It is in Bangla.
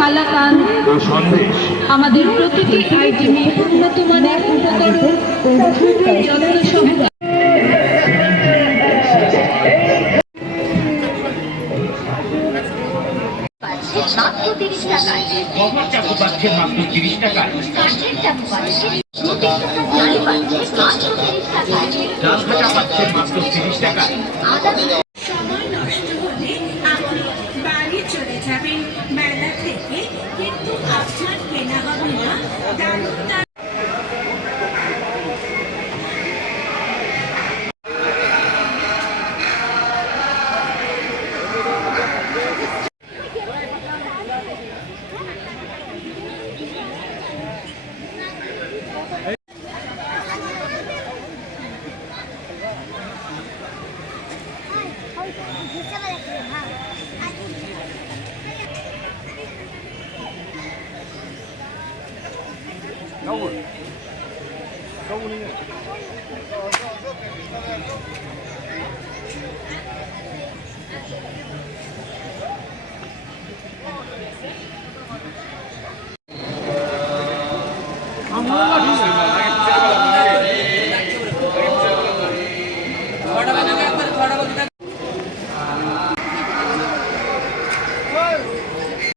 কালাকান্দ ও সন্দেশ আমাদের প্রতিটি আইটেমে উন্নত মানের উপকরণ যত্ন সহকারে মাত্র 30 টাকায়। কভার চাকু পাচ্ছেন মাত্র 30 টাকায়। কাঠের চাকু পাচ্ছেন ডাল ভাজা পাচ্ছেন মাত্র 30 টাকায়। সময় নষ্ট হলে আপনি বাড়ি চলে যাবেন মেলা থেকে, কিন্তু আপনার কেনা হবে না দারুণ আমরা